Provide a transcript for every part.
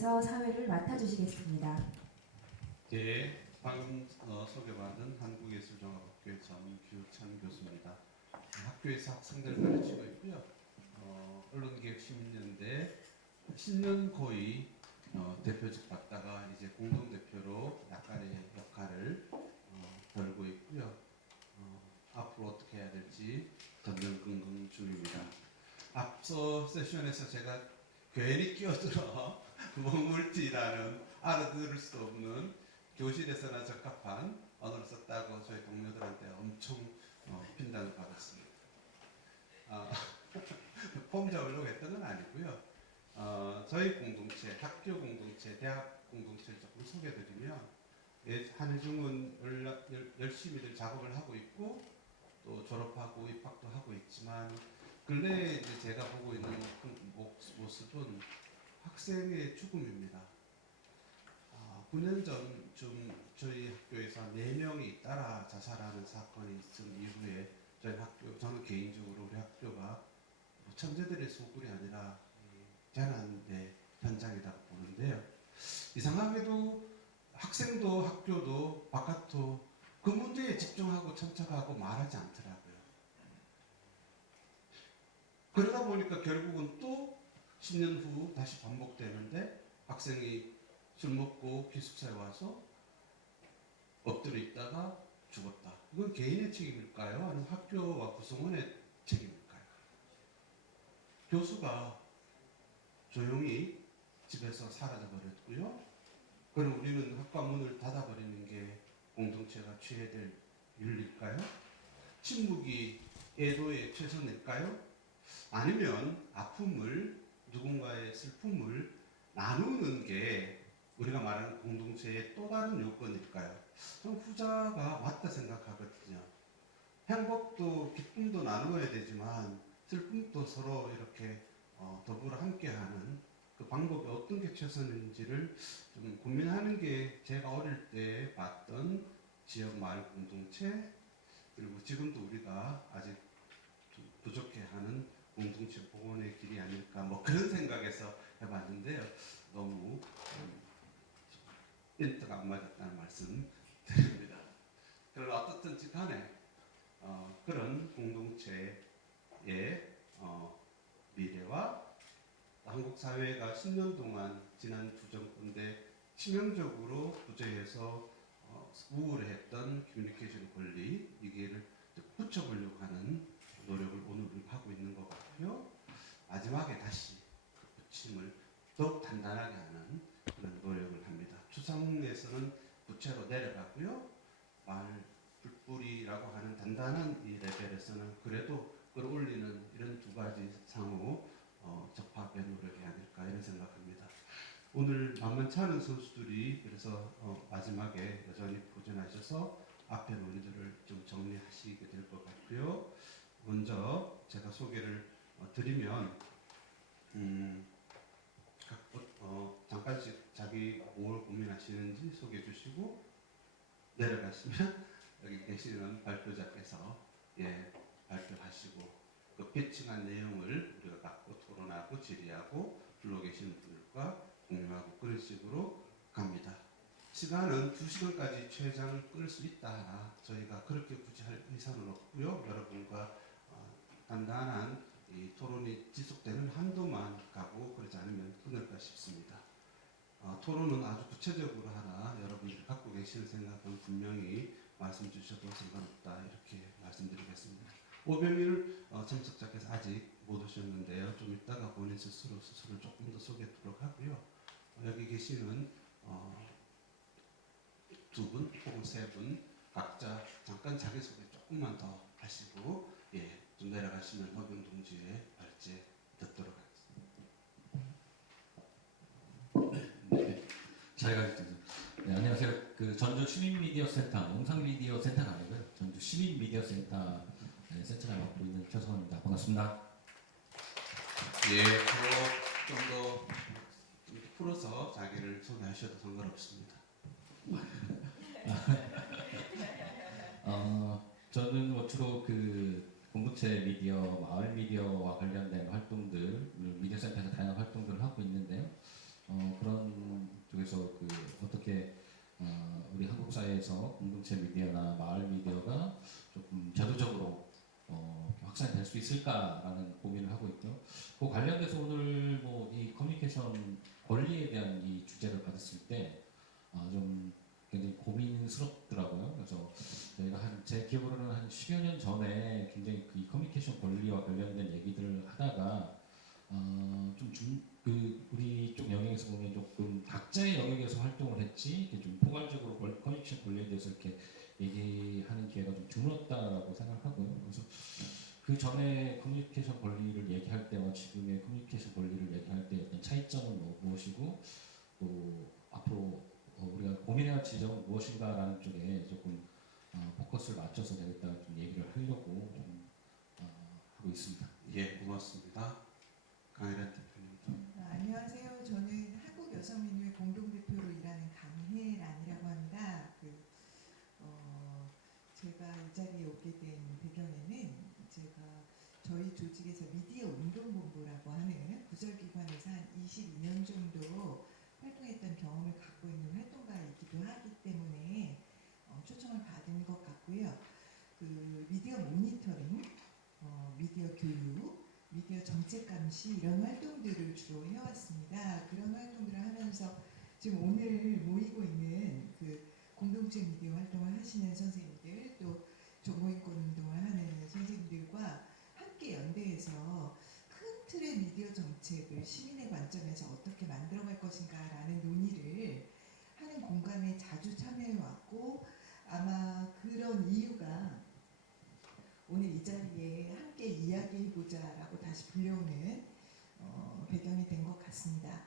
교수님께서 사회를 맡아주시겠습니다. 네, 방금 소개받은 한국예술종합학교의 전규찬 교수입니다. 학교에서 학생들을 가르치고 있고요. 언론기획시민연대 신년고의 대표직 받다가 이제 공동대표로 약간의 역할을 벌고 있고요. 앞으로 어떻게 해야 될지 전전긍긍 중입니다. 앞서 세션에서 제가 괜히 끼어들어 머물티라는 알아들을 수 없는 교실에서나 적합한 언어를 썼다고 저희 동료들한테 엄청 핀단을 받았습니다. 폼 잡으려고 했던 건 아니고요. 저희 공동체, 학교 공동체, 대학 공동체를 조금 소개드리면 한해중은 열심히들 작업을 하고 있고 또 졸업하고 입학도 하고 있지만 근래에 이제 제가 보고 있는 모습은 학생의 죽음입니다. 9년 전쯤 저희 학교에서 4명이 따라 자살하는 사건이 있은 이후에 저는 개인적으로 우리 학교가 천재들의 소굴이 아니라 재난의 현장이라고 보는데요. 이상하게도 학생도 학교도 바깥도 그 문제에 집중하고 천착하고 말하지 않더라고요. 그러다 보니까 결국은 또 10년 후 다시 반복되는데 학생이 술 먹고 기숙사에 와서 엎드려 있다가 죽었다. 이건 개인의 책임일까요? 아니면 학교와 구성원의 책임일까요? 교수가 조용히 집에서 사라져버렸고요. 그럼 우리는 학과 문을 닫아버리는 게 공동체가 취해야 될 윤리일까요? 침묵이 애도의 최선일까요? 아니면 아픔을, 누군가의 슬픔을 나누는 게 우리가 말하는 공동체의 또 다른 요건일까요? 저는 후자가 맞다 생각하거든요. 행복도 기쁨도 나누어야 되지만 슬픔도 서로 이렇게 더불어 함께하는 그 방법이 어떤 게 최선인지를 좀 고민하는 게 제가 어릴 때 봤던 지역 마을 공동체 그리고 지금도 우리가 아직 좀 부족해하는 공동체 복원의 길이 아닐까 뭐 그런 생각에서 해봤는데요. 너무 인트가 안 맞았다는 말씀 드립니다. 그러나 어떻든지 간에 그런 공동체의 미래와 한국 사회가 10년 동안 지난 두 정권 때 치명적으로 부재해서 우월했던 커뮤니케이션 권리 이게를 붙여보려고 하는 노력을 오늘 하고 있는 것 같고요. 마지막에 다시 그 붙임을 더욱 단단하게 하는 그런 노력을 합니다. 추상에서는 부채로 내려가고요. 말 불뿌리라고 하는 단단한 이 레벨에서는 그래도 끌어올리는 이런 두 가지 상호 접합의 노력이 아닐까 이런 생각합니다. 오늘 만만치 않은 선수들이 그래서 마지막에 여전히 고전하셔서 앞에 논의들을 좀 정리하시게 될 것 같고요. 먼저 제가 소개를 드리면 잠깐씩 자기 뭘 고민하시는지 소개해 주시고 내려가시면 여기 계시는 발표자께서 발표하시고 그 피칭한 내용을 우리가 갖고 토론하고 질의하고 불러 계시는 분들과 공유하고 그런 식으로 갑니다. 시간은 2시간까지 최장을 끌 수 있다. 저희가 그렇게 굳이 할 의사는 없고요. 여러분과 단단한 이 토론이 지속되는 한도만 가고 그러지 않으면 끊을까 싶습니다. 토론은 아주 구체적으로 하나 여러분들이 갖고 계시는 생각은 분명히 말씀 주셔도 상관없다 이렇게 말씀드리겠습니다. 500일 참석자께서 아직 못 오셨는데요. 좀 이따가 본인 스스로를 조금 더 소개하도록 하고요. 여기 계시는 두 분 혹은 세 분 각자 잠깐 자기소개 조금만 더 하시고 좀 내려가시면 허경 동지의 발제 듣도록 하겠습니다. 네, 잘 가르쳐주세요. 네, 안녕하세요. 그 전주 시민미디어센터, 웅상미디어센터가 아니고요. 전주 시민미디어센터 센터를 맡고 있는 최성원입니다. 반갑습니다. 좀 더 풀어서 자기를 소개하셔도 상관없습니다. 저는 뭐 주로 그 공동체 미디어, 마을 미디어와 관련된 활동들, 미디어센터에서 다양한 활동들을 하고 있는데요. 그런 쪽에서 그 어떻게 우리 한국 사회에서 공동체 미디어나 마을 미디어가 조금 제도적으로 확산이 될 수 있을까라는 고민을 하고 있고요. 그 관련돼서 오늘 뭐 이 커뮤니케이션 권리에 대한 이 주제를 받았을 때 좀 굉장히 고민스럽더라고요. 그래서 저희가 제 기억으로는 한 10여 년 전에 굉장히 그 이 커뮤니케이션 권리와 관련된 얘기들을 하다가 우리 쪽 영역에서 보면 조금 각자의 영역에서 활동을 했지 이렇게 좀 포괄적으로 커뮤니케이션 권리에 대해서 이렇게 얘기하는 기회가 좀 드물었다라고 생각하고요. 그래서 그 전에 커뮤니케이션 권리를 얘기할 때와 지금의 커뮤니케이션 권리를 얘기할 때 어떤 차이점은 무엇이고 또 앞으로 우리가 고민해야 할 지점은 무엇인가라는 쪽에 조금 포커스를 맞춰서 되겠다 좀 얘기를 하려고 좀 하고 있습니다. 예, 고맙습니다. 강일한 대표님. 안녕하세요. 저는 한국여성민주회 공동대표로 일하는 강혜란이라고 합니다. 제가 이 자리에 오게 된 배경에는 제가 저희 조직에서 미디어 운동본부라고 하는 구설기관에서 한 22년 정도 활동했던 경험을 갖고 있는 활동가이기도 하기 때문에 초청을 받은 것 같고요. 그 미디어 모니터링, 미디어 교육, 미디어 정책 감시 이런 활동들을 주로 해왔습니다. 그런 활동들을 하면서 지금 오늘 모이고 있는 그 공동체 미디어 활동을 하시는 선생님들 또 정보인권 운동을 하는 선생님들과 함께 연대해서 큰 틀의 미디어 정책을 시민의 관점에서 어떻게 만들어갈 것인가라는 논의를 하는 공간에 자주 참여해왔고 아마 그런 이유가 오늘 이 자리에 함께 이야기해보자라고 다시 불려오는 배경이 된 것 같습니다.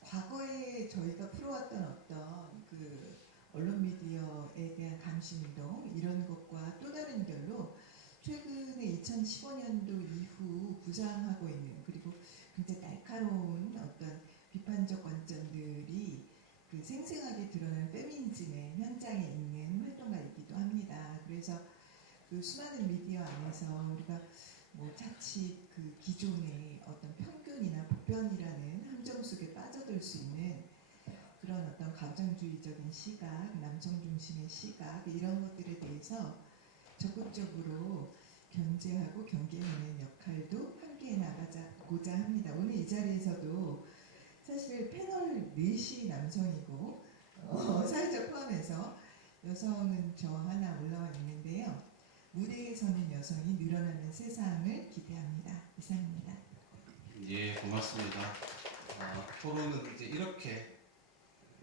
과거에 저희가 풀어왔던 어떤 그 언론 미디어에 대한 감시운동 이런 것과 또 다른 결로 최근에 2015년도 이후 부상하고 있는 그리고 굉장히 날카로운 어떤 비판적 관점들이 그 생생하게 드러나는 페미니즘의 현장에 있는 활동가이기도 합니다. 그래서 그 수많은 미디어 안에서 우리가 뭐 자칫 그 기존의 어떤 편견이나 보편이라는 함정 속에 빠져들 수 있는 그런 어떤 감정주의적인 시각, 남성 중심의 시각 이런 것들에 대해서 적극적으로 견제하고 경계하는 역할도 함께 나가고자 합니다. 오늘 이 자리에서도 사실 패널 4시 남성이고 사회자 포함해서 여성은 저 하나 올라와 있는데요. 무대에 서는 여성이 늘어나는 세상을 기대합니다. 이상입니다. 예, 고맙습니다. 토론은 이제 이렇게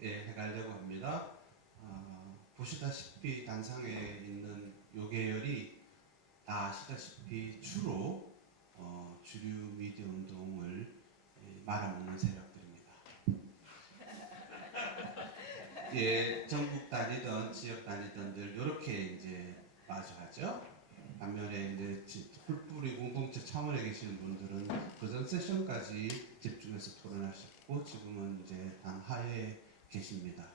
해가려고 합니다. 보시다시피 단상에 있는 요 계열이 다 아시다시피 주로 주류 미디어 운동을 말아먹는 세력들입니다. 예, 전국 다니던 지역 다니던 늘 이렇게 이제 마주하죠. 반면에 이제 풀뿌리 공동체 차원에 계시는 분들은 그전 세션까지 집중해서 토론하셨고 지금은 이제 단 하에 계십니다.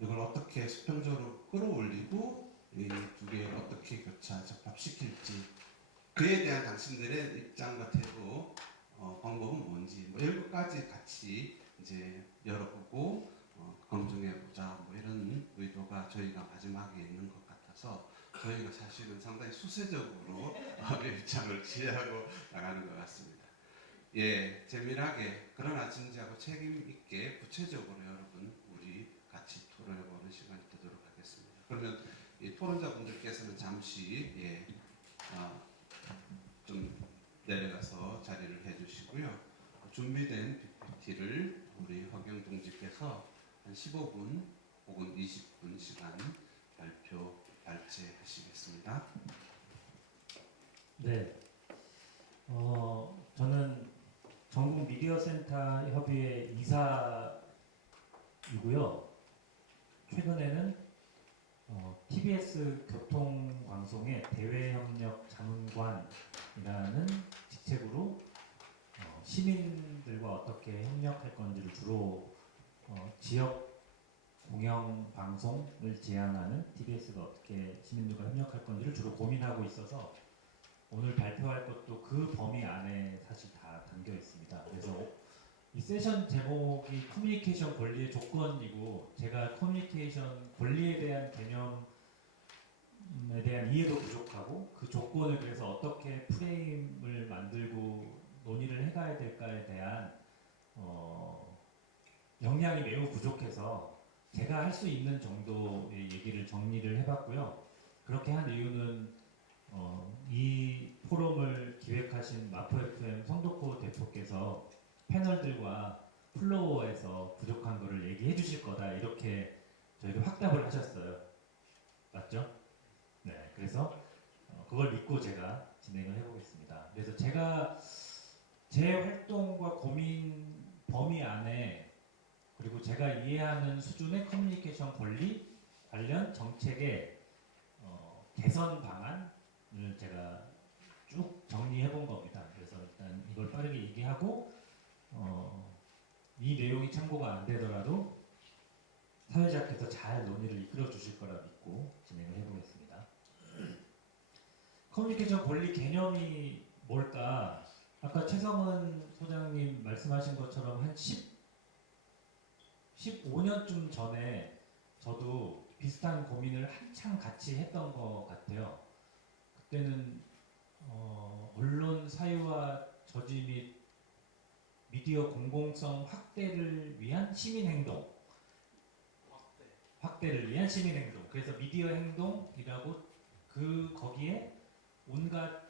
이걸 어떻게 수평적으로 끌어올리고 이 두 개를 어떻게 교차 접합시킬지 그에 대한 당신들의 입장과 태도 방법은 뭔지 뭐 이런 것까지 같이 이제 열어보고 검증해보자 뭐 이런 의도가 저희가 마지막에 있는 것 같아서 저희가 사실은 상당히 수세적으로 입장을 지향하고 나가는 것 같습니다. 예, 재미나게 그러나 진지하고 책임 있게 구체적으로 여러분 우리 같이 토론해보는 시간이 되도록 하겠습니다. 그러면 이 토론자분들께서는 잠시 좀 내려가서 자리를 해주시고요. 준비된 PPT를 우리 허경 동지께서 한 15분 혹은 20분 시간 발제하시겠습니다. 네, 저는 전국 미디어 센터 협의회 이사이고요. 최근에는 TBS 교통방송의 대외협력 자문관이라는 직책으로 시민들과 어떻게 협력할 건지를 주로 지역 공영 방송을 제안하는 TBS가 어떻게 시민들과 협력할 건지를 주로 고민하고 있어서 오늘 발표할 것도 그 범위 안에 사실 다 담겨 있습니다. 그래서 이 세션 제목이 커뮤니케이션 권리의 조건이고 제가 커뮤니케이션 권리에 대한 개념에 대한 이해도 부족하고 그 조건을 그래서 어떻게 프레임을 만들고 논의를 해가야 될까에 대한 역량이 매우 부족해서 제가 할 수 있는 정도의 얘기를 정리를 해봤고요. 그렇게 한 이유는 이 포럼을 기획하신 마포 FM 성덕호 대표께서 패널들과 플로어에서 부족한 거를 얘기해 주실 거다 이렇게 저에게 확답을 하셨어요. 맞죠? 네, 그래서 그걸 믿고 제가 진행을 해보겠습니다. 그래서 제가 제 활동과 고민 범위 안에 그리고 제가 이해하는 수준의 커뮤니케이션 권리 관련 정책의 개선 방안을 제가 쭉 정리해 본 겁니다. 그래서 일단 이걸 빠르게 얘기하고 이 내용이 참고가 안 되더라도 사회자께서 잘 논의를 이끌어 주실 거라 믿고 진행을 해보겠습니다. 커뮤니케이션 권리 개념이 뭘까? 아까 최성은 소장님 말씀하신 것처럼 한 15년쯤 전에 저도 비슷한 고민을 한창 같이 했던 것 같아요. 그때는 언론 사유화 저지 및 미디어 공공성 확대를 위한 시민행동 확대를 위한 시민행동 그래서 미디어 행동이라고 거기에 온갖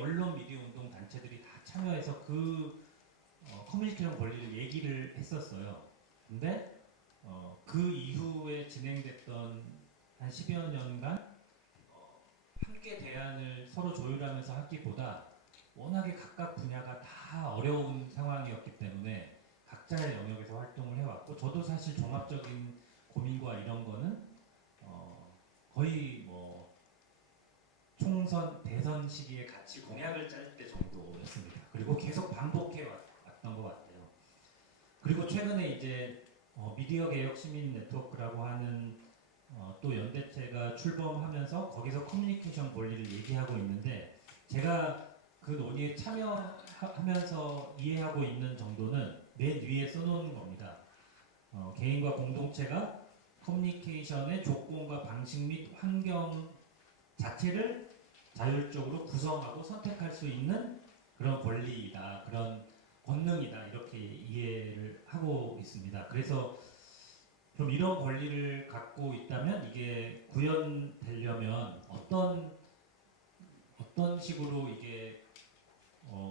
언론 미디어 운동 단체들이 다 참여해서 커뮤니케이션 권리를 얘기를 했었어요. 근데 그 이후에 진행됐던 한 10여 년간 함께 대안을 서로 조율하면서 하기보다 워낙에 각각 분야가 다 어려운 상황이었기 때문에 각자의 영역에서 활동을 해왔고 저도 사실 종합적인 고민과 이런 거는 거의 뭐 총선 대선 시기에 같이 공약을 짤 때 정도였습니다. 그리고 계속 반복해 왔던 것 같아요. 그리고 최근에 이제 미디어 개혁 시민 네트워크라고 하는 또 연대체가 출범하면서 거기서 커뮤니케이션 권리를 얘기하고 있는데 제가 그 논의에 참여하면서 이해하고 있는 정도는 맨 위에 써놓은 겁니다. 개인과 공동체가 커뮤니케이션의 조건과 방식 및 환경 자체를 자율적으로 구성하고 선택할 수 있는 그런 권리이다, 그런 권능이다 이렇게 이해를 하고 있습니다. 그래서 그럼 이런 권리를 갖고 있다면 이게 구현되려면 어떤 식으로 이게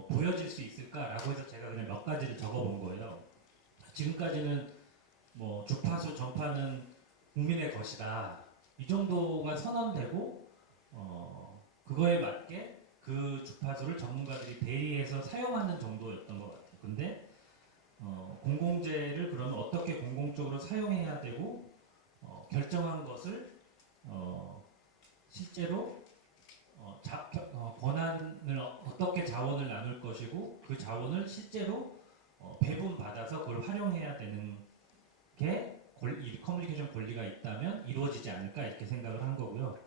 보여질 수 있을까라고 해서 제가 그냥 몇 가지를 적어본 거예요. 지금까지는 뭐 주파수 전파는 국민의 것이다 이 정도가 선언되고 그거에 맞게 그 주파수를 전문가들이 대의해서 사용하는 정도였던 것 같아요. 근데 공공재를 그러면 어떻게 공공적으로 사용해야 되고 결정한 것을 실제로 권한을 어떻게 자원을 나눌 것이고 그 자원을 실제로 배분받아서 그걸 활용해야 되는 게 이 커뮤니케이션 권리가 있다면 이루어지지 않을까 이렇게 생각을 한 거고요.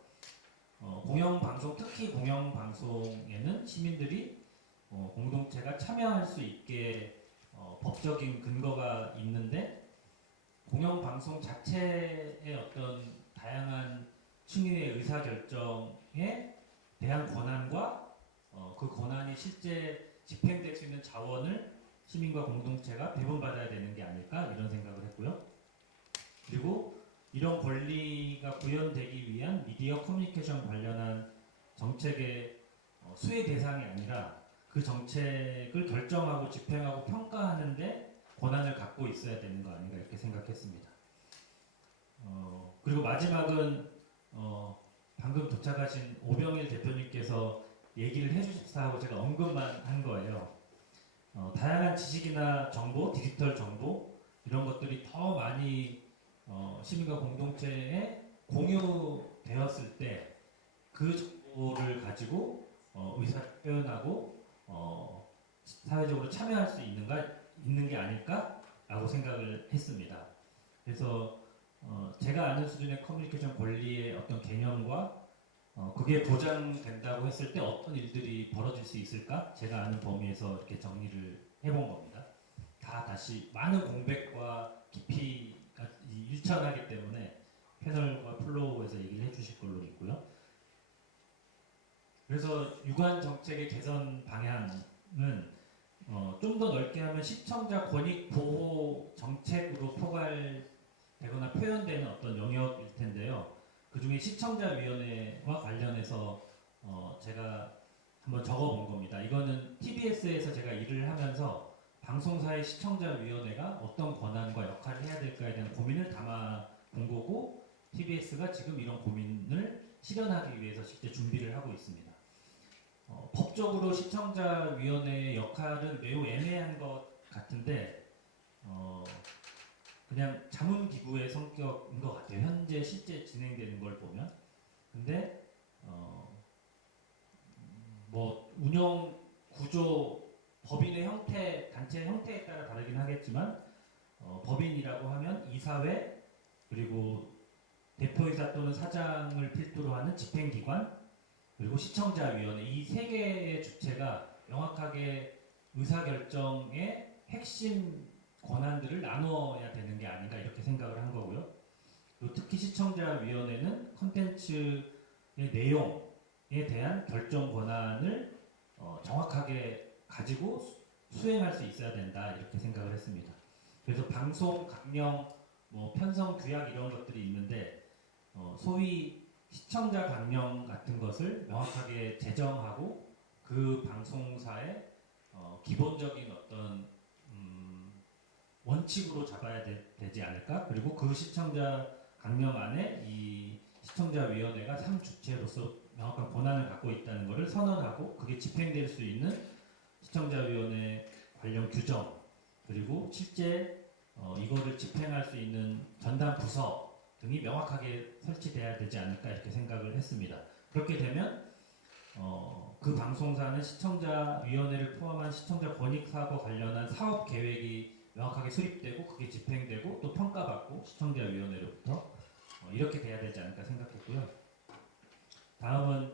공영방송 특히 공영방송에는 시민들이 공동체가 참여할 수 있게 법적인 근거가 있는데 공영방송 자체의 어떤 다양한 층위의 의사결정에 대한 권한과 그 권한이 실제 집행될 수 있는 자원을 시민과 공동체가 배분받아야 되는 게 아닐까 이런 생각을 했고요. 그리고 이런 권리가 구현되기 위한 미디어 커뮤니케이션 관련한 정책의 수혜 대상이 아니라 그 정책을 결정하고 집행하고 평가하는데 권한을 갖고 있어야 되는 거 아닌가 이렇게 생각했습니다. 그리고 마지막은 방금 도착하신 오병일 대표님께서 얘기를 해주셨다 하고 제가 언급만 한 거예요. 다양한 지식이나 정보, 디지털 정보 이런 것들이 더 많이 시민과 공동체에 공유되었을 때 그 정보를 가지고 의사 표현하고 사회적으로 참여할 수 있는 게 아닐까라고 생각을 했습니다. 그래서 제가 아는 수준의 커뮤니케이션 권리의 어떤 개념과 그게 보장된다고 했을 때 어떤 일들이 벌어질 수 있을까? 제가 아는 범위에서 이렇게 정리를 해본 겁니다. 다 다시 많은 공백과 깊이가 일천하기 때문에 패널과 플로우에서 얘기를 해주실 걸로 있고요. 그래서 유관 정책의 개선 방향은 좀 더 넓게 하면 시청자 권익 보호 정책으로 포괄되거나 표현되는 어떤 영역일 텐데요. 그 중에 시청자위원회와 관련해서 제가 한번 적어본 겁니다. 이거는 TBS에서 제가 일을 하면서 방송사의 시청자위원회가 어떤 권한과 역할을 해야 될까에 대한 고민을 담아 본 거고, TBS가 지금 이런 고민을 실현하기 위해서 실제 준비를 하고 있습니다. 법적으로 시청자위원회의 역할은 매우 애매한 것 같은데 그냥 자문기구의 성격인 것 같아요. 현재 실제 진행되는 걸 보면. 근데 뭐 운영 구조, 법인의 형태, 단체 형태에 따라 다르긴 하겠지만 법인이라고 하면 이사회, 그리고 대표이사 또는 사장을 필두로 하는 집행기관, 그리고 시청자위원회, 이 세 개의 주체가 명확하게 의사결정의 핵심 권한들을 나누어야 되는 게 아닌가 이렇게 생각을 한 거고요. 그리고 특히 시청자위원회는 콘텐츠의 내용에 대한 결정 권한을 정확하게 가지고 수행할 수 있어야 된다 이렇게 생각을 했습니다. 그래서 방송, 강령, 뭐 편성, 규약 이런 것들이 있는데 소위 시청자 강령 같은 것을 명확하게 제정하고 그 방송사의 기본적인 어떤 원칙으로 잡아야 되지 않을까? 그리고 그 시청자 강령 안에 이 시청자위원회가 3주체로서 명확한 권한을 갖고 있다는 것을 선언하고, 그게 집행될 수 있는 시청자위원회 관련 규정, 그리고 실제 이거를 집행할 수 있는 전담 부서 등이 명확하게 설치돼야 되지 않을까 이렇게 생각을 했습니다. 그렇게 되면 그 방송사는 시청자위원회를 포함한 시청자 권익사업과 관련한 사업 계획이 명확하게 수립되고 그게 집행되고 또 평가받고 시청자위원회로부터 이렇게 돼야 되지 않을까 생각했고요. 다음은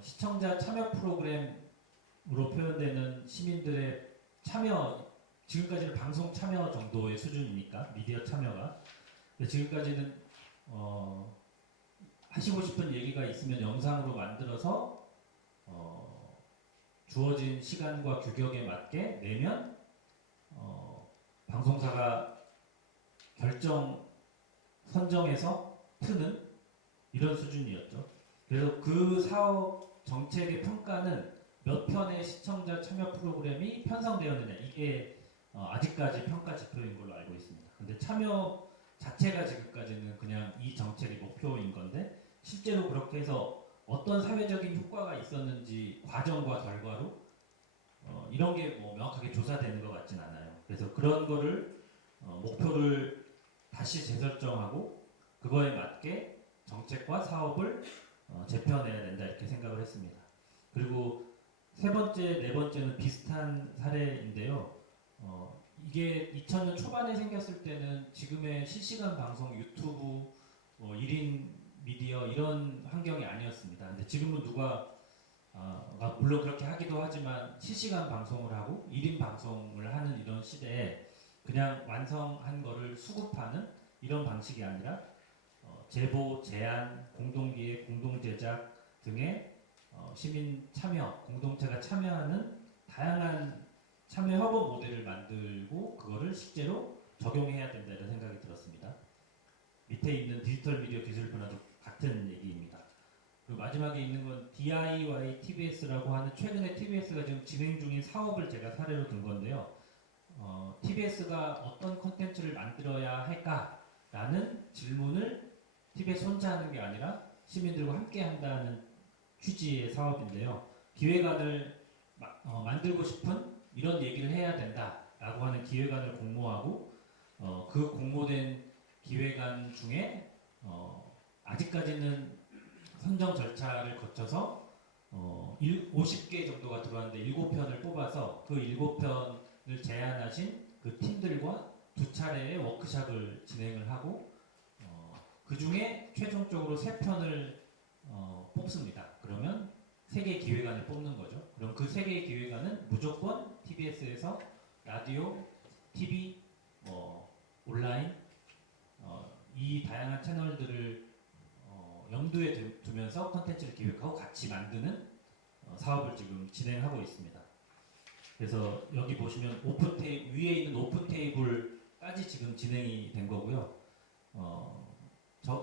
시청자 참여 프로그램으로 표현되는 시민들의 참여, 지금까지는 방송 참여 정도의 수준이니까 미디어 참여가, 근데 지금까지는 하시고 싶은 얘기가 있으면 영상으로 만들어서 주어진 시간과 규격에 맞게 내면 방송사가 선정해서 트는 이런 수준이었죠. 그래서 그 사업 정책의 평가는 몇 편의 시청자 참여 프로그램이 편성되었느냐, 이게 아직까지 평가 지표인 걸로 알고 있습니다. 근데 참여 자체가 지금까지는 그냥 이 정책의 목표인 건데, 실제로 그렇게 해서 어떤 사회적인 효과가 있었는지 과정과 결과로 이런 게 뭐 명확하게 조사되는 것 같진 않아요. 그래서 그런 거를 목표를 다시 재설정하고 그거에 맞게 정책과 사업을 재편해야 된다 이렇게 생각을 했습니다. 그리고 세 번째, 네 번째는 비슷한 사례인데요. 이게 2000년 초반에 생겼을 때는 지금의 실시간 방송, 유튜브, 1인 미디어 이런 환경이 아니었습니다. 근데 지금은 누가 물론 그렇게 하기도 하지만 실시간 방송을 하고 1인 방송을 하는 이런 시대에 그냥 완성한 거를 수급하는 이런 방식이 아니라 제보, 제안, 공동기획, 공동제작 등의 시민 참여, 공동체가 참여하는 다양한 참여 협업 모델을 만들고 그거를 실제로 적용해야 된다 이런 생각이 들었습니다. 밑에 있는 디지털 미디어 기술 변화도 같은 얘기입니다. 그리고 마지막에 있는 건 DIY TBS라고 하는 최근에 TBS가 지금 진행 중인 사업을 제가 사례로 든 건데요. TBS가 어떤 콘텐츠를 만들어야 할까라는 질문을 TBS 혼자 하는 게 아니라 시민들과 함께 한다는 취지의 사업인데요. 기획안을 만들고 싶은 이런 얘기를 해야 된다라고 하는 기획안을 공모하고 그 공모된 기획안 중에 아직까지는 선정 절차를 거쳐서 50개 정도가 들어왔는데 7편을 뽑아서 그 7편을 제안하신 그 팀들과 2차례의 워크숍을 진행을 하고 그 중에 최종적으로 3편을 뽑습니다. 그러면 3개의 기획안을 뽑는 거죠. 그럼 그 3개의 기획안은 무조건 TBS에서 라디오, TV, 온라인 이 다양한 채널들을 염두에 두면서 콘텐츠를 기획하고 같이 만드는 사업을 지금 진행하고 있습니다. 그래서 여기 보시면 위에 있는 오픈 테이블까지 지금 진행이 된 거고요.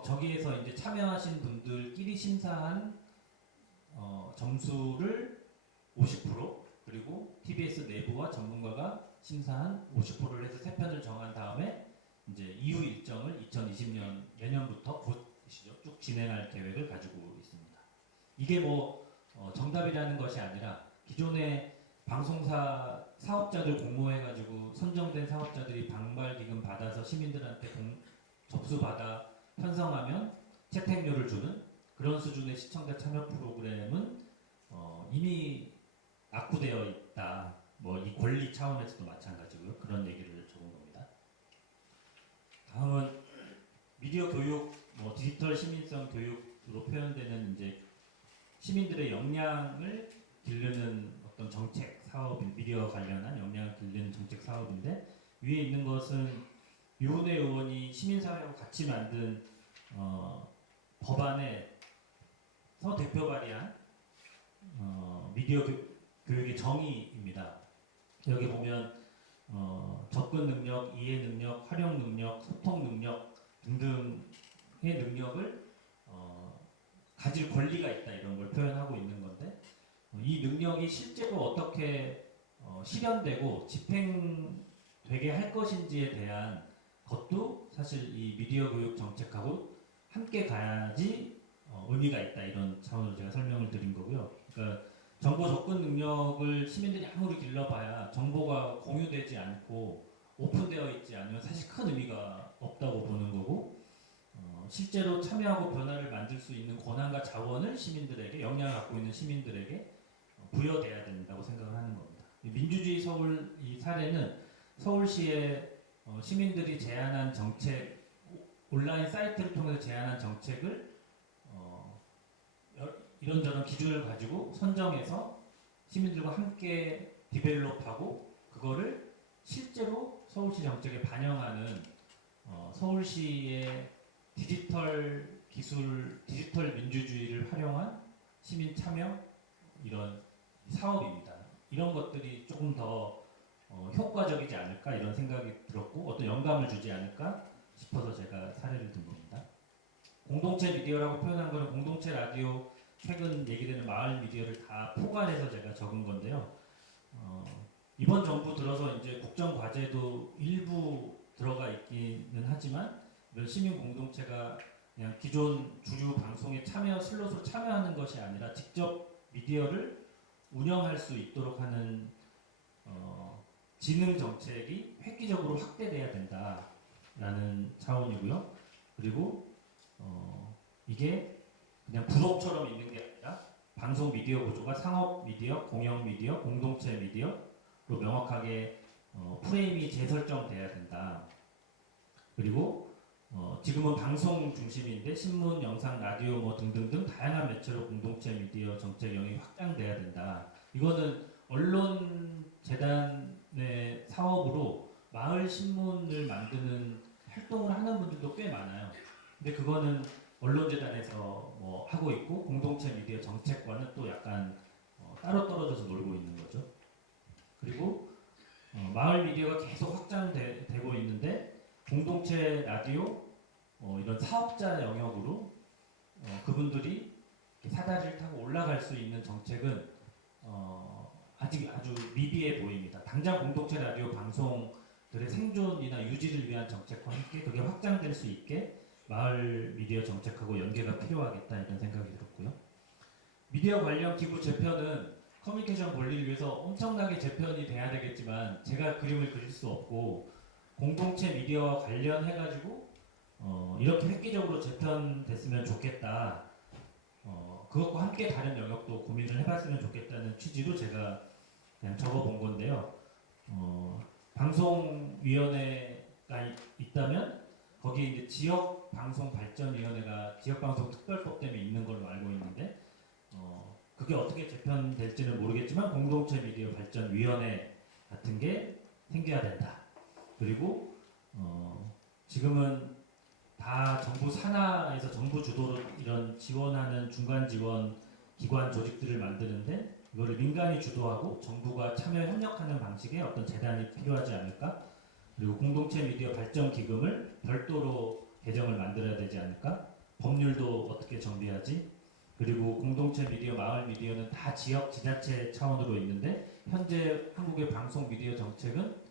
저기에서 이제 참여하신 분들끼리 심사한 점수를 50% 그리고 TBS 내부와 전문가가 심사한 50%를 해서 세 편을 정한 다음에 이제 이후 일정을 2020년 내년부터 곧이시죠 쭉 진행할 계획을 가지고 있습니다. 이게 정답이라는 것이 아니라 기존의 방송사 사업자들 공모해가지고 선정된 사업자들이 방발기금 받아서 시민들한테 접수 받아 편성하면 채택료를 주는 그런 수준의 시청자 참여 프로그램은 이미 낙후되어 있다. 이 권리 차원에서도 마찬가지고요. 그런 얘기를 적은 겁니다. 다음은 미디어 교육, 디지털 시민성 교육으로 표현되는 이제 시민들의 역량을 기르는 어떤 정책 사업인 미디어 관련한 역량을 기르는 정책 사업인데 위에 있는 것은 유은혜 의원이 시민사회하고 같이 만든 법안에서 대표 발의한 미디어 교육의 정의입니다. 여기 보면 접근 능력, 이해 능력, 활용 능력, 소통 능력 등등의 능력을 가질 권리가 있다 이런 걸 표현하고 있는 건데 이 능력이 실제로 어떻게 실현되고 집행되게 할 것인지에 대한 것도 사실 이 미디어 교육 정책하고 함께 가야지 의미가 있다 이런 차원으로 제가 설명을 드린 거고요. 그러니까 정보 접근 능력을 시민들이 아무리 길러봐야 정보가 공유되지 않고 오픈되어 있지 않으면 사실 큰 의미가 없다고 보는 거고 실제로 참여하고 변화를 만들 수 있는 권한과 자원을 시민들에게 역량을 갖고 있는 시민들에게 부여돼야 된다고 생각을 하는 겁니다. 민주주의 서울 이 사례는 서울시의 시민들이 제안한 정책 온라인 사이트를 통해서 제안한 정책을 이런저런 기준을 가지고 선정해서 시민들과 함께 디벨롭하고 그거를 실제로 서울시 정책에 반영하는 서울시의 디지털 기술, 디지털 민주주의를 활용한 시민 참여 이런 사업입니다. 이런 것들이 조금 더 효과적이지 않을까 이런 생각이 들었고 어떤 영감을 주지 않을까 싶어서 제가 사례를 든 겁니다. 공동체 미디어라고 표현한 거는 공동체 라디오 최근 얘기되는 마을 미디어를 다 포괄해서 제가 적은 건데요. 이번 정부 들어서 이제 국정 과제도 일부 들어가 있기는 하지만 이런 시민 공동체가 그냥 기존 주류 방송에 슬롯으로 참여하는 것이 아니라 직접 미디어를 운영할 수 있도록 하는 지능 정책이 획기적으로 확대돼야 된다라는 차원이고요. 그리고 이게 그냥 부록처럼 있는 게 아니라 방송 미디어 구조가 상업 미디어, 공영 미디어, 공동체 미디어로 명확하게 프레임이 재설정돼야 된다. 그리고 지금은 방송 중심인데 신문, 영상, 라디오 등등등 다양한 매체로 공동체 미디어 정책 영역이 확장돼야 된다. 이거는 언론재단의 사업으로 마을 신문을 만드는 활동을 하는 분들도 꽤 많아요. 근데 그거는 언론재단에서 하고 있고 공동체 미디어 정책과는 또 약간 따로 떨어져서 놀고 있는 거죠. 그리고 마을 미디어가 계속 확장되고 있는데 공동체 라디오 이런 사업자 영역으로 그분들이 사다리를 타고 올라갈 수 있는 정책은 아직 아주 미비해 보입니다. 당장 공동체 라디오 방송들의 생존이나 유지를 위한 정책과 함께 그게 확장될 수 있게 마을 미디어 정책하고 연계가 필요하겠다 이런 생각이 들었고요. 미디어 관련 기부 재편은 커뮤니케이션 권리를 위해서 엄청나게 재편이 돼야 되겠지만 제가 그림을 그릴 수 없고 공동체 미디어와 관련해가지고 이렇게 획기적으로 재편됐으면 좋겠다. 그것과 함께 다른 영역도 고민을 해봤으면 좋겠다는 취지로 제가 그냥 적어본 건데요. 방송위원회가 있다면 거기에 이제 지역방송발전위원회가 지역방송특별법 때문에 있는 걸로 알고 있는데 그게 어떻게 재편될지는 모르겠지만 공동체 미디어 발전위원회 같은 게 생겨야 된다. 그리고 지금은 다 정부 산하에서 정부 주도로 이런 지원하는 중간 지원 기관 조직들을 만드는데 이거를 민간이 주도하고 정부가 참여 협력하는 방식의 어떤 재단이 필요하지 않을까? 그리고 공동체 미디어 발전 기금을 별도로 개정을 만들어야 되지 않을까? 법률도 어떻게 정비하지? 그리고 공동체 미디어, 마을 미디어는 다 지역 지자체 차원으로 있는데 현재 한국의 방송 미디어 정책은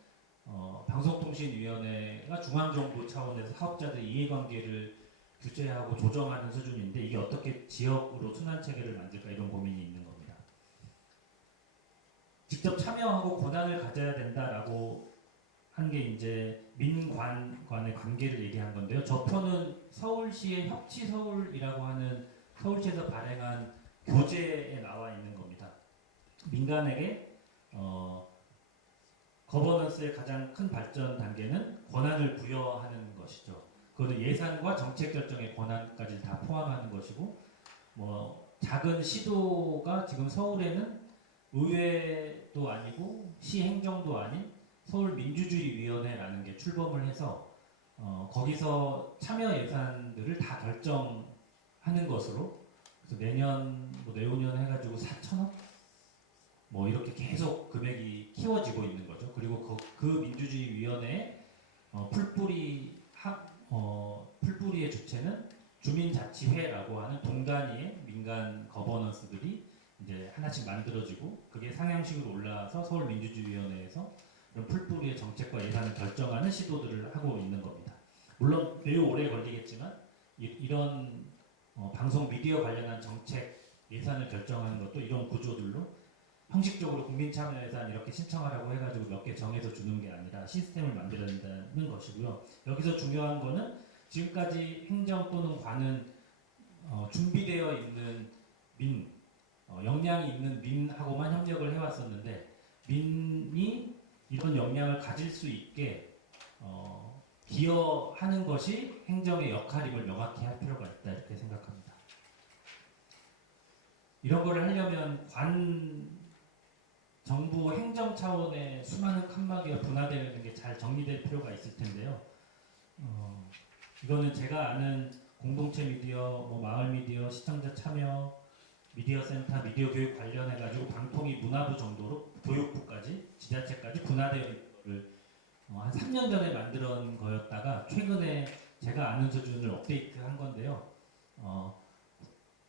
방송통신위원회가 중앙정부 차원에서 사업자들 이해관계를 규제하고 조정하는 수준인데 이게 어떻게 지역으로 순환 체계를 만들까 이런 고민이 있는 겁니다. 직접 참여하고 권한을 가져야 된다라고 한 게 이제 민관 간의 관계를 얘기한 건데요. 저 표는 서울시의 협치서울이라고 하는 서울시에서 발행한 교재에 나와 있는 겁니다. 민간에게 거버넌스의 가장 큰 발전 단계는 권한을 부여하는 것이죠. 그거는 예산과 정책 결정의 권한까지 다 포함하는 것이고, 뭐 작은 시도가 지금 서울에는 의회도 아니고 시 행정도 아닌 서울민주주의위원회라는 게 출범을 해서 거기서 참여 예산들을 다 결정하는 것으로 그래서 내년 뭐 내후년 해가지고 4천억 뭐 이렇게 계속 금액이 키워지고 있는 거죠. 그리고 그 민주주의위원회의 풀뿌리의 주체는 주민자치회라고 하는 동단위의 민간 거버넌스들이 이제 하나씩 만들어지고 그게 상향식으로 올라와서 서울민주주의위원회에서 이런 풀뿌리의 정책과 예산을 결정하는 시도들을 하고 있는 겁니다. 물론 매우 오래 걸리겠지만 이런 방송 미디어 관련한 정책 예산을 결정하는 것도 이런 구조들로 형식적으로 국민참여 예산 이렇게 신청하라고 해가지고 몇 개 정해서 주는 게 아니라 시스템을 만들어야 된다는 것이고요. 여기서 중요한 거는 지금까지 행정 또는 관은 준비되어 있는 역량이 있는 민하고만 협력을 해왔었는데 민이 이런 역량을 가질 수 있게 기여하는 것이 행정의 역할임을 명확히 할 필요가 있다 이렇게 생각합니다. 이런 거를 하려면 정부 행정 차원의 수많은 칸막이가 분화되는 게 잘 정리될 필요가 있을 텐데요. 이거는 제가 아는 공동체 미디어, 뭐 마을 미디어, 시청자 참여, 미디어 센터, 미디어 교육 관련해가지고 방통위 문화부 정도로 교육부까지 지자체까지 분화되어 있는 거를 한 3년 전에 만들어 거였다가 최근에 제가 아는 수준을 업데이트한 건데요.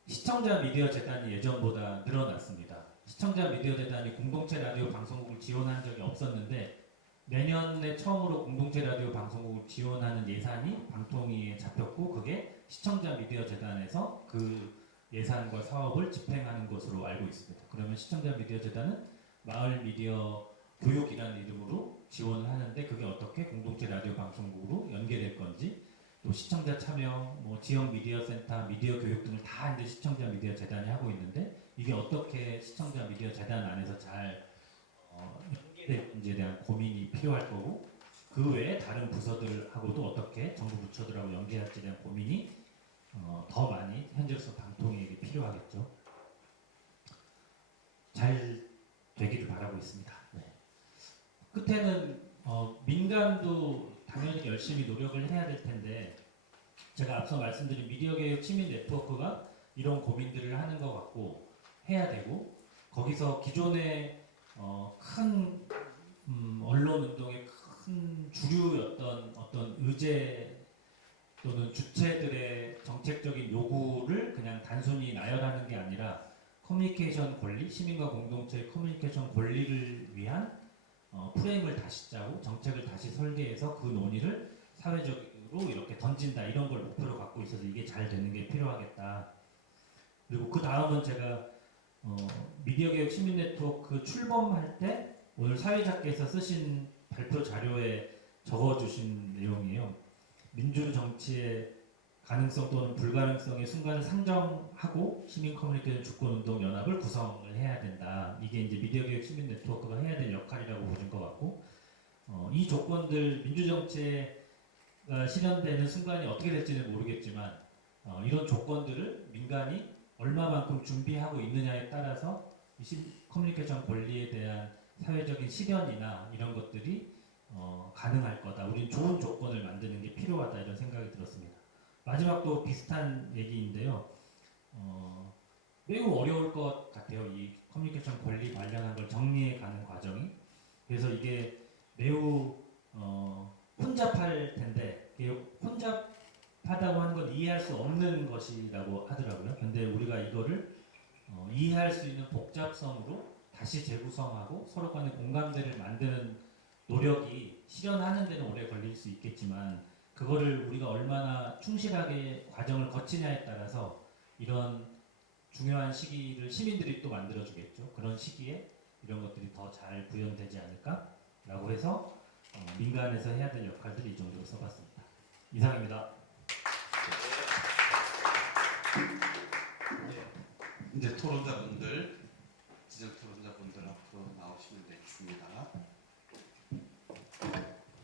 시청자 미디어 재단이 예전보다 늘어났습니다. 시청자 미디어 재단이 공동체 라디오 방송국을 지원한 적이 없었는데 내년에 처음으로 공동체 라디오 방송국을 지원하는 예산이 방통위에 잡혔고 그게 시청자 미디어 재단에서 그 예산과 사업을 집행하는 것으로 알고 있습니다. 그러면 시청자 미디어 재단은 마을 미디어 교육이라는 이름으로 지원을 하는데 그게 어떻게 공동체 라디오 방송국으로 연계될 건지 또 시청자 참여, 뭐 지역 미디어 센터, 미디어 교육 등을 다 이제 시청자 미디어 재단이 하고 있는데 이게 어떻게 시청자 미디어 재단 안에서 잘 연계될 건지에 대한 고민이 필요할 거고 그 외에 다른 부서들하고도 어떻게 정부 부처들하고 연계할지에 대한 고민이 더 많이 현재로서 방통위에게 필요하겠죠. 잘 되기를 바라고 있습니다. 네. 끝에는 민간도 당연히 열심히 노력을 해야 될 텐데 제가 앞서 말씀드린 미디어 개혁 시민 네트워크가 이런 고민들을 하는 것 같고 해야 되고 거기서 기존의 큰 언론 운동의 큰 주류였던 어떤 의제 또는 주체들의 정책적인 요구를 그냥 단순히 나열하는 게 아니라 커뮤니케이션 권리, 시민과 공동체의 커뮤니케이션 권리를 위한 프레임을 다시 짜고 정책을 다시 설계해서 그 논의를 사회적으로 이렇게 던진다 이런 걸 목표로 갖고 있어서 이게 잘 되는 게 필요하겠다. 그리고 그 다음은 제가 미디어개혁 시민네트워크 출범할 때 오늘 사회자께서 쓰신 발표 자료에 적어주신 내용이에요. 민주정치의 가능성 또는 불가능성의 순간을 상정하고 시민 커뮤니케이션 주권운동 연합을 구성을 해야 된다. 이게 이제 미디어개혁 시민네트워크가 해야 될 역할이라고 보신 것 같고 이 조건들 민주정치가 실현되는 순간이 어떻게 될지는 모르겠지만 이런 조건들을 민간이 얼마만큼 준비하고 있느냐에 따라서 커뮤니케이션 권리에 대한 사회적인 실현이나 이런 것들이 가능할 거다. 우린 좋은 조건을 만드는 게 필요하다 이런 생각이 들었습니다. 마지막도 비슷한 얘기인데요. 매우 어려울 것 같아요. 이 커뮤니케이션 권리 관련한 걸 정리해 가는 과정이. 그래서 이게 매우 혼잡할 텐데 이게 혼잡하다고 하는 건 이해할 수 없는 것이라고 하더라고요. 근데 우리가 이거를 이해할 수 있는 복잡성으로 다시 재구성하고 서로 간의 공감대를 만드는 노력이 실현하는 데는 오래 걸릴 수 있겠지만 그거를 우리가 얼마나 충실하게 과정을 거치냐에 따라서 이런 중요한 시기를 시민들이 또 만들어주겠죠. 그런 시기에 이런 것들이 더 잘 구현되지 않을까라고 해서 민간에서 해야 될 역할들을 이 정도로 써봤습니다. 이상입니다. 이제 토론자분들, 지정 토론자분들 앞으로 나오시면 되겠습니다.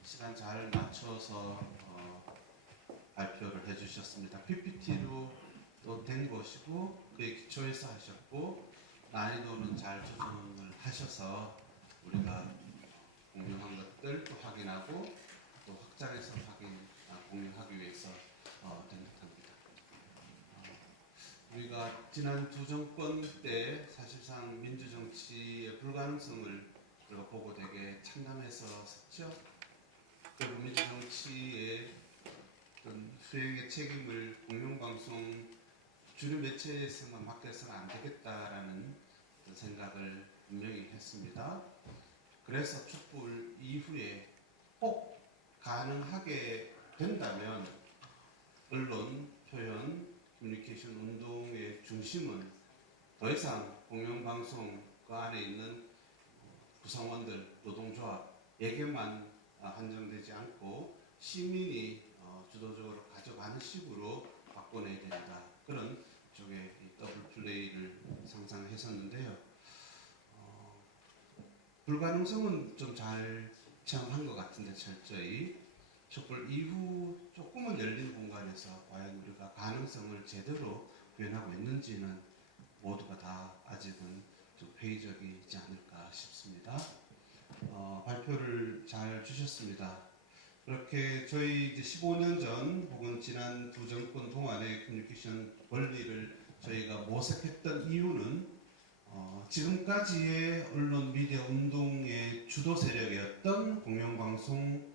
시간 잘 맞춰서 발표를 해주셨습니다. PPT로 또 된 것이고 그에 기초해서 하셨고 난이도는 잘 조정을 하셔서 우리가 공유한 것들 또 확인하고 또 확장해서 공유하기 위해서 된 듯합니다. 우리가 지난 두 정권 때 사실상 민주정치의 불가능성을 우리가 보고 되게 참담해서 섰죠. 그리고 민주정치의 어떤 수행의 책임을 공영방송 주류 매체에서만 맡겨서는 안 되겠다라는 어떤 생각을 분명히 했습니다. 그래서 촛불 이후에 꼭 가능하게 된다면 언론, 표현, 커뮤니케이션 운동의 중심은 더 이상 공영방송 그 안에 있는 구성원들, 노동조합에게만 한정되지 않고 시민이 주도적으로 가져가는 식으로 바꿔내야 된다. 그런 쪽의 더블 플레이를 상상했었는데요. 불가능성은 좀 잘 체험한 것 같은데 철저히 촛불 이후 조금은 열린 공간에서 과연 우리가 가능성을 제대로 구현하고 있는지는 모두가 다 아직은 좀 회의적이지 않을까 싶습니다. 발표를 잘 주셨습니다. 그렇게 저희 이제 15년 전 혹은 지난 두 정권 동안의 커뮤니케이션 권리를 저희가 모색했던 이유는 지금까지의 언론 미디어 운동의 주도 세력이었던 공영방송과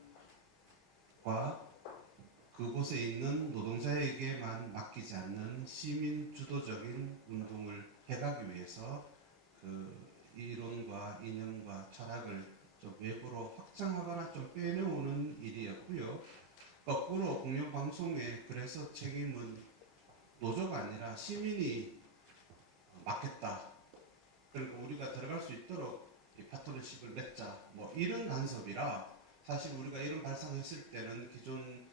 그곳에 있는 노동자에게만 맡기지 않는 시민 주도적인 운동을 해가기 위해서 그 이론과 이념과 철학을 좀 외부로 확장하거나 좀 빼내오는 일이었고요. 거꾸로 공영방송에 그래서 책임은 노조가 아니라 시민이 맡겠다. 그러니까 우리가 들어갈 수 있도록 파트너십을 맺자. 뭐 이런 간섭이라 사실 우리가 이런 발상했을 때는 기존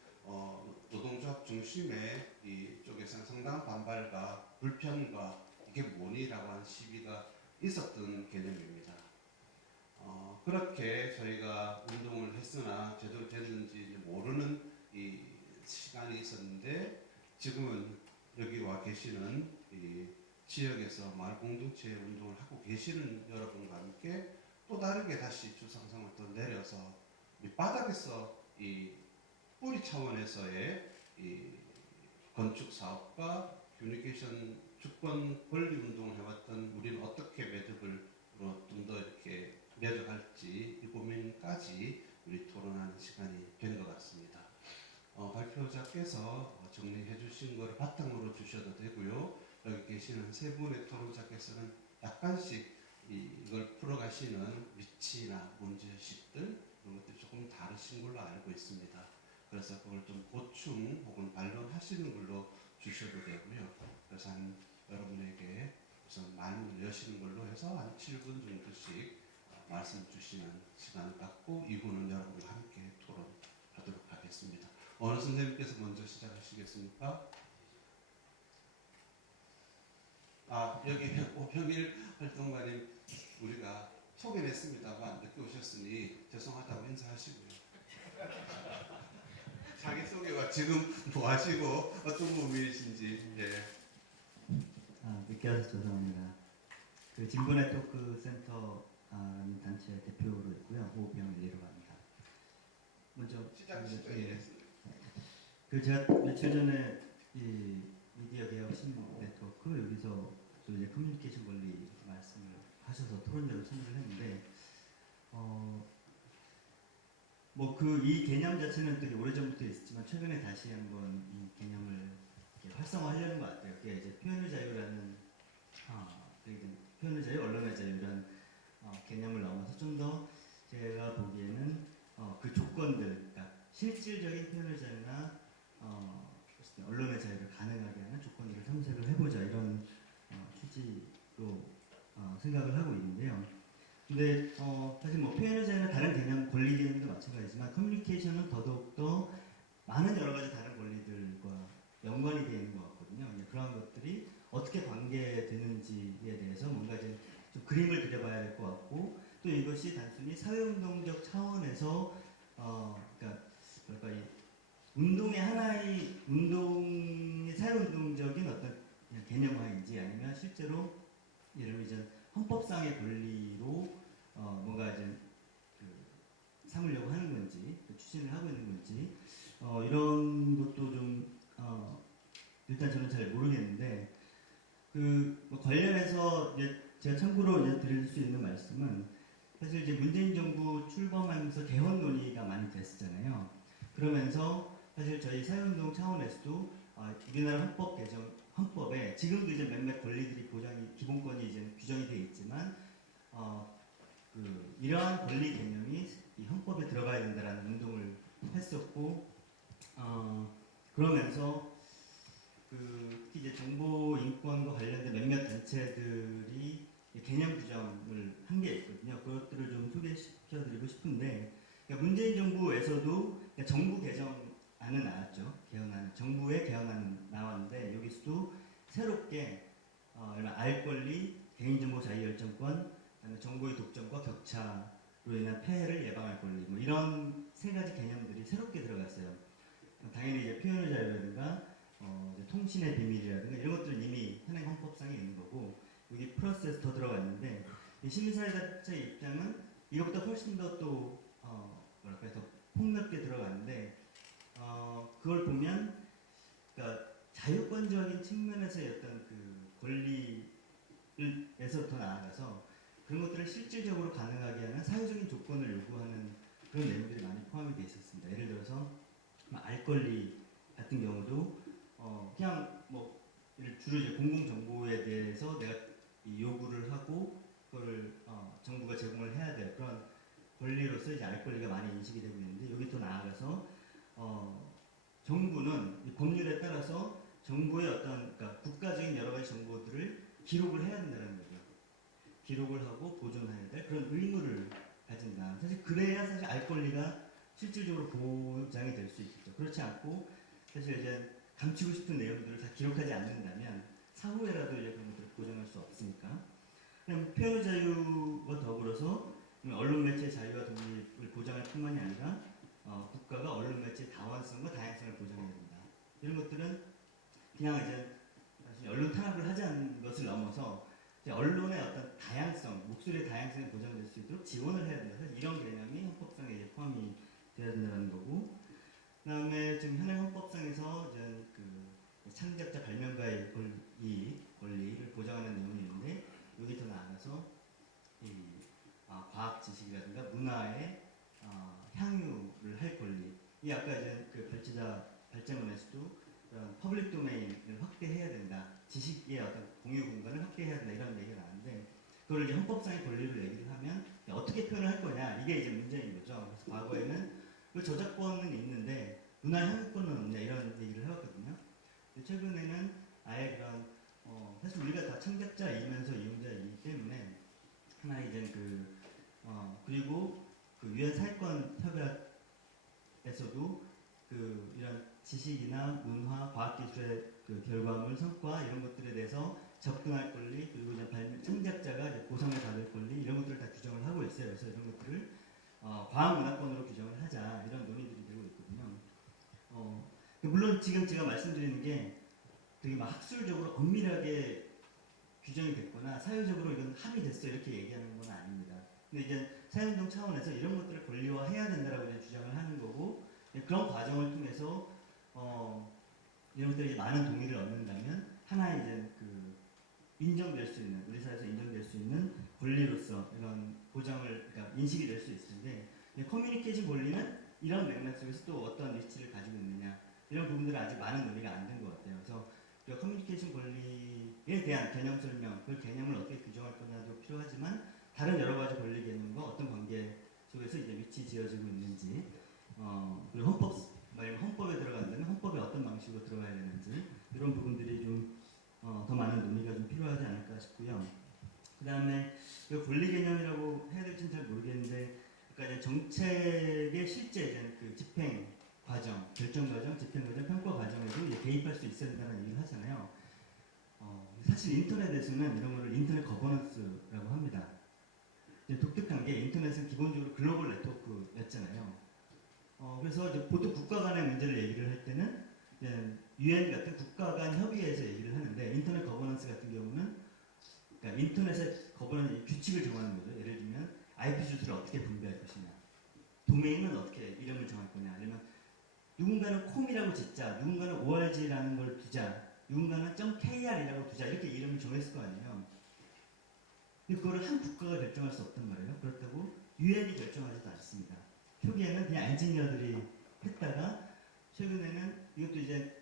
노동조합 중심의 이쪽에서는 상당한 반발과 불편과 이게 뭐니라고 하는 시비가 있었던 개념입니다. 그렇게 저희가 운동을 했으나 제대로 됐는지 모르는 이 시간이 있었는데 지금은 여기 와 계시는 이 지역에서 마을 공동체 운동을 하고 계시는 여러분과 함께 또 다르게 다시 주상성을 더 내려서 밑바닥에서 이 뿌리 차원에서의 이 건축 사업과 커뮤니케이션 주권 권리 운동을 해왔던 우리는 어떻게 매듭을 좀 더 이렇게 맺어갈지 이 고민까지 우리 토론하는 시간이 된 것 같습니다. 발표자께서 정리해 주신 것을 바탕으로 주셔도 되고요. 여기 계시는 세 분의 토론자께서는 약간씩 이걸 풀어가시는 위치나 문제의식들 이런 것들이 조금 다르신 걸로 알고 있습니다. 그래서 그걸 좀 보충 혹은 반론하시는 걸로 주셔도 되고요. 그래서 여러분에게 우선 말문을 여시는 걸로 해서 한 7분 정도씩 말씀 주시는 시간을 갖고 이후는 여러분과 함께 토론하도록 하겠습니다. 어느 선생님께서 먼저 시작하시겠습니까? 여기 오평일 활동가님 우리가 소개는 했습니다만 늦게 오셨으니 죄송하다고 인사하시고요. 자기소개와 지금 뭐 하시고 어떤 고민이신지. 늦게 와서 죄송합니다. 그 진보네 토크 센터라는 단체 대표로 있고요. 호흡병을 이루고 합니다. 먼저 시작했습니다. 그 제가 며칠 전에 이 미디어 개혁 신문 네트워크 여기서 또 이제 커뮤니케이션 권리 말씀을 하셔서 토론자로 참여를 했는데 뭐 그 이 개념 자체는 되게 오래전부터 있었지만 최근에 다시 한번 이 개념을 이렇게 활성화하려는 것 같아요. 그게 이제 표현의 자유라는 표현의 자유, 언론의 자유 이런 개념을 넘어서 좀 더 제가 보기에는 그 조건들, 그러니까 실질적인 표현의 자유나 언론의 자유를 가능하게 하는 조건들을 탐색을 해보자 이런 취지로 생각을 하고 있는데요. 근데 사실 뭐 표현의 자유나 다른 개념, 권리 개념도 마찬가지지만 커뮤니케이션은 더더욱더 많은 여러 가지 다른 권리들과 연관이 되어 있는 것 같거든요. 그런 것들이 어떻게 관계되는지에 대해서 뭔가 이제 좀 그림을 그려봐야 될 것 같고 또 이것이 단순히 사회운동적 차원에서 그러니까 뭐랄까 이 운동의 하나의 운동의 사회운동적인 어떤 그냥 개념화인지 아니면 실제로 예를 들면 이제 헌법상의 권리로 뭔가 이제 그 삼으려고 하는 건지 추진을 하고 있는 건지 이런 것도 좀 일단 저는 잘 모르겠는데 그뭐 관련해서 이제 제가 참고로 이제 드릴 수 있는 말씀은 사실 이제 문재인 정부 출범하면서 개헌 논의가 많이 됐었잖아요. 그러면서 사실 저희 사회운동 차원에서도 우리나라 헌법 개정 헌법에 지금도 이제 몇몇 권리들이 보장이 기본권이 이제 규정이 되어 있지만 이러한 권리 개념이 이 헌법에 들어가야 된다라는 운동을 했었고 그러면서 특히 이제 정보 인권과 관련된 몇몇 단체들이 개념 규정을 한 게 있거든요. 그것들을 좀 소개시켜드리고 싶은데 그러니까 문재인 정부에서도 그러니까 정부 개정안은 나왔죠. 개헌안, 정부의 개헌안은 나왔는데 여기서도 새롭게 알 권리, 개인정보 자유결정권, 정보의 독점과 격차로 인한 폐해를 예방할 권리 뭐 이런 세 가지 개념들이 새롭게 들어갔어요. 당연히 이제 표현의 자유라든가 이제 통신의 비밀이라든가 이런 것들은 이미 현행 헌법상에 있는 거고 여기 플러스에서 더 들어가 있는데 시민사회자의 입장은 이것보다 훨씬 더 또 뭐랄까 더 폭넓게 들어갔는데 그걸 보면 그러니까 자유권적인 측면에서의 어떤 그 권리에서 더 나아가서 그런 것들을 실질적으로 가능하게 하는 사회적인 조건을 요구하는 그런 내용들이 많이 포함이 되어 있었습니다. 예를 들어서 알 권리 같은 경우도 그냥 뭐 주로 이제 공공정보에 대해서 내가 요구를 하고 그걸 정부가 제공을 해야 될 그런 권리로서 이제 알 권리가 많이 인식이 되고 있는데 여기 또 나아가서 정부는 법률에 따라서 정부의 어떤 그러니까 국가적인 여러 가지 정보들을 기록을 해야 된다는 거죠. 기록을 하고 보존해야 될 그런 의무를 가진다. 사실 그래야 사실 알 권리가 실질적으로 보장이 될 수 있겠죠. 그렇지 않고 사실 이제 감추고 싶은 내용들을 다 기록하지 않는다면 사후에라도 이제 그런 것들을 보장할 수 없으니까. 그냥 표현의 자유와 더불어서 언론 매체의 자유와 독립을 보장할 뿐만이 아니라 국가가 언론 매체의 다원성과 다양성을 보장해야 된다. 이런 것들은 그냥 이제 사실 언론 탄압을 하지 않는 것을 넘어서 이제 언론의 어떤 다양성, 목소리의 다양성이 보장될 수 있도록 지원을 해야 된다. 사실 이런 개념이 헌법상에 이제 포함이 되어야 된다는 거고. 그다음에 지금 현행 헌법상에서 이제 그 창작자 발명가의 권리를 보장하는 내용이 있는데 여기 더 나아가서 과학 지식이라든가 문화의 향유를 할 권리. 이 아까 이제 그 발제문에서도 그런 퍼블릭 도메인을 확대해야 된다. 지식의 어떤 공유 공간을 확대해야 된다 이런 얘기가 나왔는데 그걸 이제 헌법상의 권리를 얘기를 하면 어떻게 표현을 할 거냐 이게 이제 문제인 거죠. 그래서 과거에는 그 저작권은 있는데 문화 향유권은 없냐 이런 얘기를 해왔거든요. 근데 최근에는 아예 그런 사실 우리가 다 창작자이면서 이용자이기 때문에 하나 이제 그리고 그 유엔 사회권 협약에서도 그 이런 지식이나 문화, 과학기술의 그 결과물, 성과 이런 것들에 대해서 접근할 권리 그리고 이제 창작자가 이제 보상을 받을 권리 이런 것들을 다 규정을 하고 있어요. 그래서 이런 것들을 과학문화권으로 규정을 하자 이런 논의들이 되고 있거든요. 물론 지금 제가 말씀드리는 게 되게 막 학술적으로 엄밀하게 규정이 됐거나 사회적으로 이건 합의됐어 이렇게 얘기하는 건 아닙니다. 근데 이제 사회운동 차원에서 이런 것들을 권리화해야 된다라고 이제 주장을 하는 거고 그런 과정을 통해서 이런 것들이 많은 동의를 얻는다면 하나의 이제 그 인정될 수 있는 우리 사회에서 인정될 수 있는 권리로서 이런 보장을 그러니까 인식이 될 수 있을 텐데 커뮤니케이션 권리는 이런 맥락 속에서 또 어떤 위치를 가지고 있느냐 이런 부분들은 아직 많은 논의가 안 된 것 같아요. 그래서 그 커뮤니케이션 권리에 대한 개념 설명, 그 개념을 어떻게 규정할 거냐도 필요하지만 다른 여러 가지 권리 개념과 어떤 관계 속에서 이제 위치 지어지고 있는지, 그리고 헌법에 들어간다면 헌법에 어떤 방식으로 들어가야 되는지 이런 부분들이 좀 더 많은 논의가 좀 필요하지 않을까 싶고요. 그 다음에 그 권리 개념이라고 해야 될지는 잘 모르겠는데, 그러니까 이제 정책의 실제 이제 그 집행 과정, 결정 과정, 집행 과정, 평가 과정에도 이제 개입할 수 있어야 된다는 얘기를 하잖아요. 사실 인터넷에서는 이런 거를 인터넷 거버넌스라고 합니다. 이제 독특한 게 인터넷은 기본적으로 글로벌 네트워크였잖아요. 그래서 이제 보통 국가 간의 문제를 얘기를 할 때는 UN 같은 국가 간 협의회에서 얘기를 하는데 인터넷 거버넌스 같은 경우는 그러니까 인터넷의 거버넌스 규칙을 정하는 거죠. 예를 들면 IP 주소를 어떻게 분배할 것이냐, 도메인은 어떻게 이름을 정할 거냐, 아니면 누군가는 콤이라고 짓자, 누군가는 org라는 걸 두자, 누군가는 .kr이라고 두자 이렇게 이름을 정했을 거 아니에요. 근데 그거를 한 국가가 결정할 수 없단 말이에요. 그렇다고 UN이 결정하지도 않습니다. 초기에는 그냥 엔지니어들이 했다가 최근에는 이것도 이제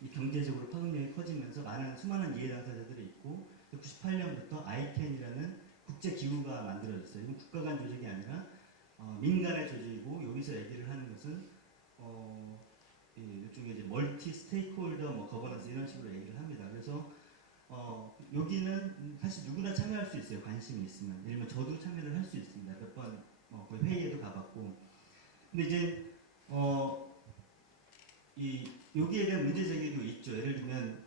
이 경제적으로 파급력이 커지면서 수많은 이해 당사자들이 있고 98년부터 ICAN이라는 국제 기구가 만들어졌어요. 이건 국가 간 조직이 아니라 민간의 조직이고 여기서 얘기를 하는 것은 일종의 이제 멀티 스테이크홀더 거버넌스 이런 식으로 얘기를 합니다. 그래서 여기는 사실 누구나 참여할 수 있어요. 관심이 있으면. 예를 들면 저도 참여를 할 수 있습니다. 몇 번 거의 회의에도 가봤고. 근데 이제 여기에 대한 문제 제기도 있죠. 예를 들면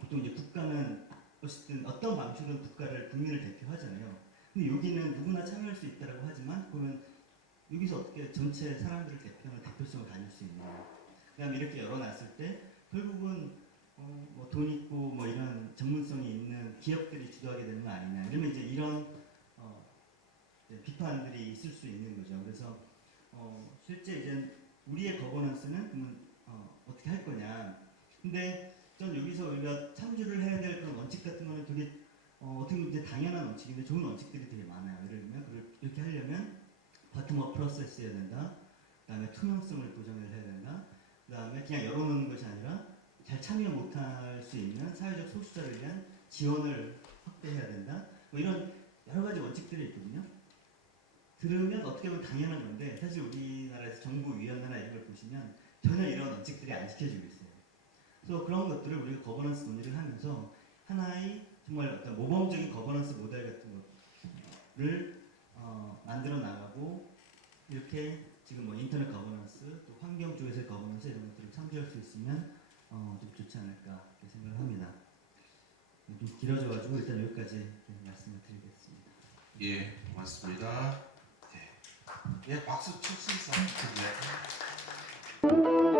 보통 이제 국가는 어쨌든 어떤 방식으로 국민을 대표하잖아요. 근데 여기는 누구나 참여할 수 있다라고 하지만 그러면 여기서 어떻게 전체 사람들을 대표하는 대표성을 가질 수 있냐. 그다음에 이렇게 열어놨을 때 결국은 돈 있고 뭐 이런 전문성이 있는 기업들이 주도하게 되는 거 아니냐. 이러면 이제 이런 비판들이 있을 수 있는 거죠. 그래서 실제 이제 우리의 거버넌스는 그러면 어떻게 할 거냐. 근데 전 여기서 우리가 참조를 해야 될 그런 원칙 같은 거는 되게 어떻게 보면 이제 당연한 원칙인데 좋은 원칙들이 되게 많아요. 예를 들면 그걸 이렇게 하려면 바텀업 프로세스 해야 된다. 그 다음에 투명성을 보장을 해야 된다. 그 다음에 그냥 열어놓는 것이 아니라 잘 참여 못할 수 있는 사회적 소수자를 위한 지원을 확대해야 된다. 뭐 이런 여러 가지 원칙들이 있거든요. 들으면 어떻게 보면 당연한 건데 사실 우리나라에서 정부위원회나 이런 걸 보시면 전혀 이런 원칙들이 안 지켜지고 있어요. 그래서 그런 것들을 우리가 거버넌스 논의를 하면서 하나의 정말 어떤 모범적인 거버넌스 모델 같은 것을 만들어 나가고 이렇게 지금 뭐 인터넷 거버넌스 또 환경 쪽에서의 거버넌스 이런 것들을 참조할 수 있으면 좀 좋지 않을까 이렇게 생각을 합니다. 좀 길어져가지고 일단 여기까지 말씀을 드리겠습니다. 예, 고맙습니다. 예, 박수 칠 수 있어요. 네.